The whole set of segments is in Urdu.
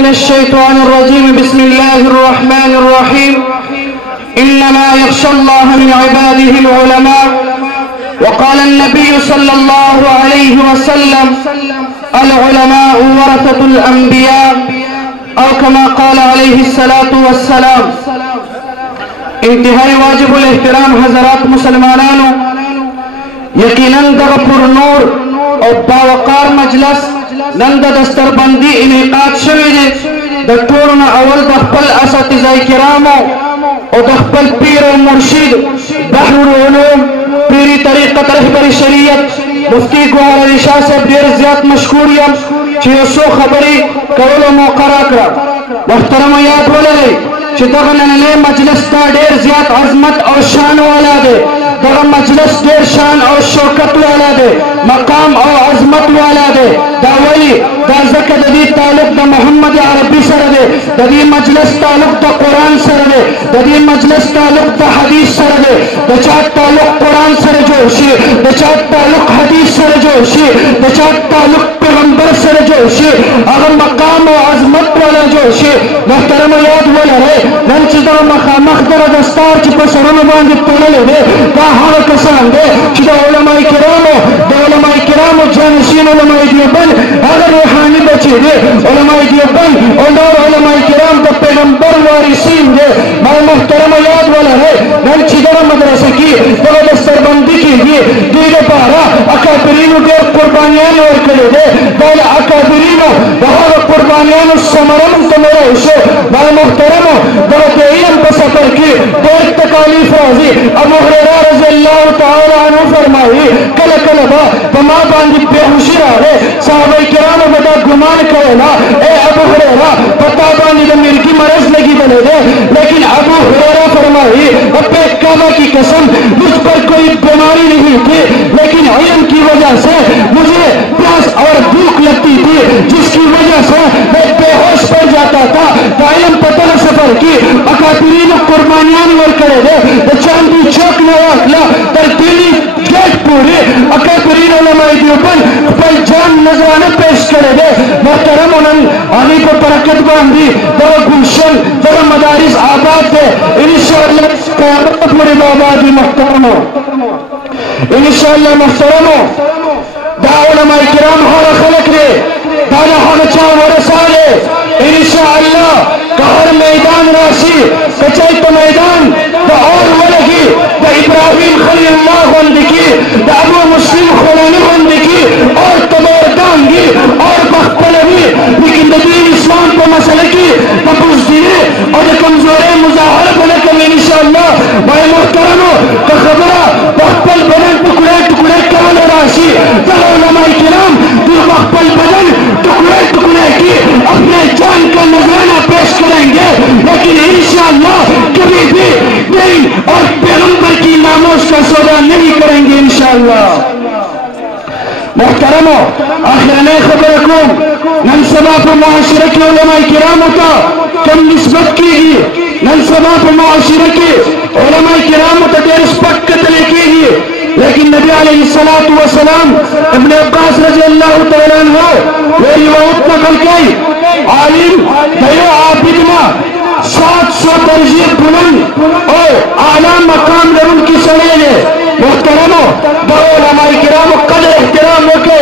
من الشيطان الرجيم بسم الله الرحمن الرحيم إنما يخشى الله من عباده العلماء وقال النبي صلى الله عليه وسلم العلماء ورثة الأنبياء أو كما قال عليه الصلاة والسلام. انتہائی واجب الاحترام حضرات مسلمانانو، یقیناً دغ پر نور اور باوقار مجلس نند دستر بندی انعقاد شوی دے د ټولو اول د خپل اساتذه کرامو او د خپل پیر او مرشد بحر العلوم پیری طریقت رهبر شریعت مفتی گوهر علی شاه صاحب ډیر زیات مشکور یم چې یو څو خبرې کولو موقع راکړه. محترم یاد ولرئ چې دغه نننی مجلس دا ډیر زیات عظمت او شان والا دی. دغه مجلس ډیر شان او شوکت والا دی، مقام او عظمت والا دی. دا ولی دا ځکه د دې تعلق د محمد عربي سره دی، د دې مجلس تعلق د قرآن سره دی، د دې مجلس تعلق د حدیث سره دی. د چا تعلق قرآن سره جوړ شي، د چا تعلق حدیث سره جوړ شي، د چا تعلق پیغمبر سره جوړ شي، هغه مقام او عظمت والا جوړ شي. محترم یاد ولرئ نن چې دغه مخامخ دغه دستار چې په سرونو باندې تړلی دی دا هغه کسان دی چې د علماء کرامو جانشین علماء دیوبند هغه روحاني بچي دي. علماء دیوبند او نور علماء کرام د پیغمبر وارثین دي. محترم یاد ولرئ نن چې دغه مدرسه کې دغه دستربندي کېږي دوی لپاره اکابرینو ډېر قربانیان ورکړي دي. دا له اکابرینو د هغه قربانیانو ثمره موږ ته ملی شو. محترمو دغه د علم په سفر کې ډېر تکالیف راځي. ابو هریره رضی الله تعالی عنه فرمایي کله کله به په ما باندې بېهوشي راغی، صحابه کرامو به دا ګمان کوله اے ابو هریره په تا باندې د مرګي مرض لګېدلی دی. لیکن ابو هریره فرمائی رب کعبہ کی قسم مجھ پر کوئی بیماری نہیں تھی، لیکن علم کی وجہ سے مجھے پیاس اور بھوک لگتی تھی جس کی وجہ سے میں بے ہوش پڑ جاتا تھا. علم پتہ سفر کی اکابرین قربانیان ورکڑے دے چاندی چوک نواکلا در دلی گیٹ پوری اکابرین علماء دیوبند پر جان نظرانہ پیش کرے دے. محترم انہوں آنی کو برکت باندھی در گلشن در مدارس آباد دے انشاءاللہ قیامت پوری آبادی. محترمو انشاءاللہ محترمو دا علماء کرام ہر خلق دے دانا ہر چاہ ورسالے انشاءاللہ کہ ہر میدان راسی کچائی تو میدان دا اور ولگی دا ابراہیم خلیل اللہ ہوندگی دا ابو مسلم خلانی ہوندگی اور تباردان گی اور بخپلوی لیکن دا دین اسلام کو مسئلہ کی دا بزدینے اور دا کمزورے مظاہرہ بلکم انشاءاللہ. بھائی محترمو دا خبرہ بخپل بدن ٹکڑے ٹکڑے کول راسی دا علماء کرام دا بخپل بدن ٹکڑے ٹکڑے کی اپنے جان کا نظرانہ پیش کریں گے، لیکن انشاءاللہ کبھی بھی دین اور پیغمبر کی ناموس کا سودا نہیں کریں گے انشاءاللہ. محترمو آخرانہ خبرکم ننصبہ پر معاشرہ کے علماء کرام کا کم نسبت کی گئی. ننصبہ پر معاشرہ کے علماء کرام کا دیر سپک قتلے کی گئی، لیکن نبی علیہ السلام ابن عباس رضی اللہ تعالیٰ عنہ وہ روایت نقل کی عالم دیو عابدنا 700 درجے بلند اور اعلیٰ مقام لرن کی سنیلے. محترمو دو علماء کرام قدر احترام ہوکے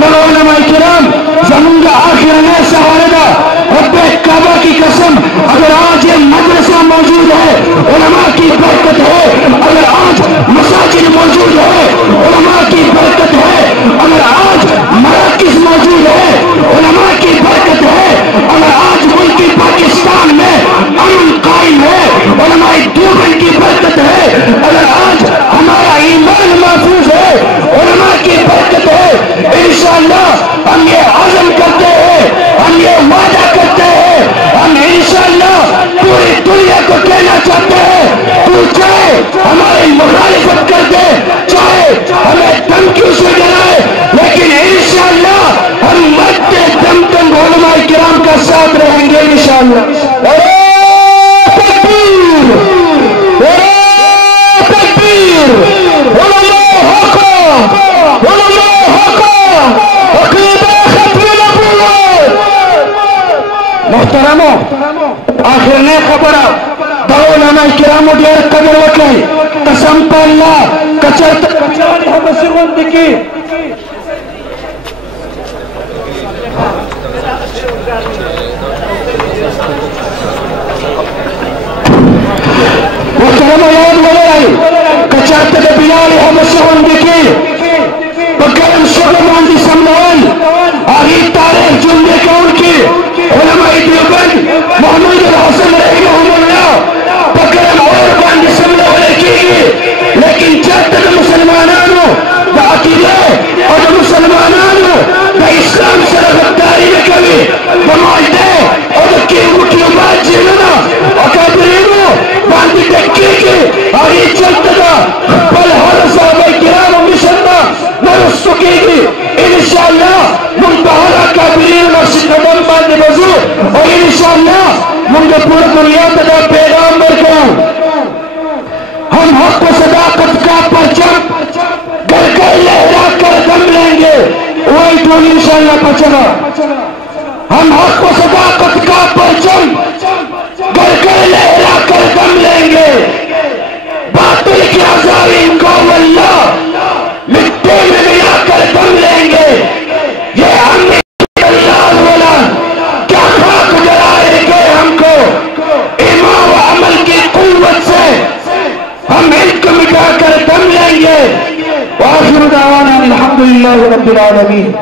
دو علماء کرام زمانگا آخرانہ سہاردہ رب کعبہ کی قسم اگر آج یہ مدرسہ موجود ہے علماء کی برکت ہے، اگر آج مساجد موجود ہے علماء کی برکت ہے، اگر آج مراکز موجود ہے علماء کی برکت ہے، اگر آج ملک پاکستان میں امن قائم ہے علماء دیوبند کی برکت ہے، اگر آج ہمارا ایمان محفوظ ہے علماء کی برکت ہے. انشاءاللہ ہم یہ عزم کرتے ہیں، ہم یہ وعدہ کرتے ہیں، ہم انشاءاللہ پوری دنیا کو کہنا چاہتے ہیں تو چاہے ہماری مخالفت کر دے، چاہے ہمیں دھمکیوں سے ڈرائے، لیکن انشاءاللہ ہم مرتے دم تک علماء کرام کا ساتھ رہیں گے انشاءاللہ. محترمو آخر نے خبر دا علماء کرامو دیر قدر وکی قسم پا اللہ کچرت کچرانی ہم سرون دکی محترمو یاد ولائی کچرت بلالی ہم سرون دکی بگرم شغل ماندی سمنوان آگی تاریخ جملے کا ان کی علماء دیوبند محمود الحسن رحمہ اللہ بگرم اور باندی سمنوان کی لیکن جب تک مسلمانانو دا عقیدہ اور دا مسلمانانو دا اسلام سر غداری نکوی بمعاہدے اور دا کیوں بات جیلنا اکابرینو باندی دکی کی آگی چلتا دا بل ہر صحابہ کرام و مشنہ نرسو کی گی انشاءاللہ منتحرہ کابرین مرشد قدم باندے بزو اور انشاءاللہ منگے پورا دنیا تدا پیغام برکوں ہم حق و صداقت کا پرچم گر کر لہرا کر دم لیں گے وہی تو انشاءاللہ پچھنا ہم حق و صداقت کا پرچم گر کر لہرا کر دم لیں گے باطل کی عذابین کو واللہ مٹی میں ملا کر دم لیں گے یہ ہم اللہ والا کیا خاک جلائے گے ہم کو ایمان و عمل کی قوت سے ہم علم مٹا کر دم لیں گے وآخر دعوانا الحمدللہ رب العالمین